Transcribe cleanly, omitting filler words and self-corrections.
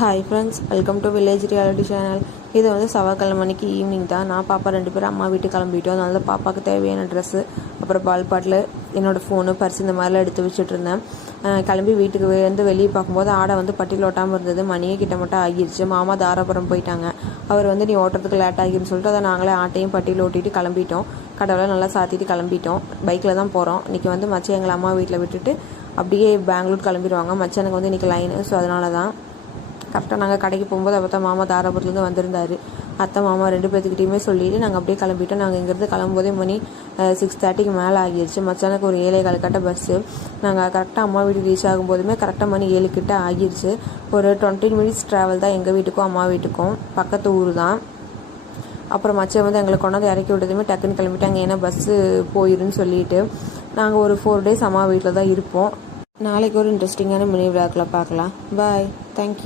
Hi friends, welcome to village reality channel. இது வந்து செவ்வாய்க்கிழமை மணிக்கு ஈவினிங் தான். நான் பாப்பா 2 பேரும் அம்மா வீட்டுக்கு கிளம்பிட்டோம். அதனால பாப்பாவுக்கு தேவையான ட்ரெஸ்ஸு, அப்புறம் பால் பாட்டில், என்னோடய ஃபோனு, பர்ஸ் இந்த மாதிரிலாம் எடுத்து வச்சுட்டு இருந்தேன். கிளம்பி வீட்டுக்கு வந்து வெளியே பார்க்கும்போது ஆடை வந்து பட்டியில் ஓட்டாமல் இருந்தது. மணியே கிட்ட மட்டும் ஆகிருச்சு. மாமா தாராபுரம் போயிட்டாங்க. அவர் வந்து நீ ஓட்டுறதுக்கு லேட் ஆகிருன்னு சொல்லிட்டு அதை நாங்களே ஆட்டையும் பட்டியில் ஓட்டிட்டு கிளம்பிட்டோம். கடவுளை நல்லா சாத்திட்டு கிளம்பிட்டோம். பைக்கில் தான் போகிறோம். இன்றைக்கி வந்து மச்சான் எங்களை அம்மா வீட்டில் விட்டுட்டு அப்படியே பெங்களூர் கிளம்பிடுவாங்க. மச்சானுக்கு வந்து இன்றைக்கி லைனு. ஸோ அதனால தான் கரெக்டாக நாங்கள் கடைக்கு போகும்போது அப்போ மாமா தாராபுரத்துலேருந்து வந்திருந்தார். அத்தை மாமா 2 பேர்த்துக்கிட்டையுமே சொல்லிவிட்டு நாங்கள் அப்படியே கிளம்பிட்டோம். நாங்கள் இங்கேருந்து கிளம்பும்போதே மணி 6:30க்கு மேலே ஆகிடுச்சு. மச்சானுக்கு ஒரு 7:15 கட்ட பஸ்ஸு. நாங்கள் கரெக்டாக அம்மா வீட்டுக்கு ரீச் ஆகும்போதுமே கரெக்டாக மணி 7 கிட்ட ஆகிடுச்சு. ஒரு 20 மினிட்ஸ் ட்ராவல் தான் எங்கள் வீட்டுக்கும் அம்மா வீட்டுக்கும். பக்கத்து ஊர் தான். அப்புறம் மச்சை வந்து எங்களை கொண்டாந்து இறக்கி விட்டதுமே டக்குன்னு கிளம்பிட்டாங்க. ஏன்னா பஸ்ஸு போயிருன்னு சொல்லிட்டு நாங்கள் ஒரு 4 டேஸ் அம்மா வீட்டில் தான் இருப்போம். நாளைக்கு ஒரு இன்ட்ரெஸ்டிங்கான மினி விளாக்கில் பார்க்கலாம். பாய். தேங்க்யூ.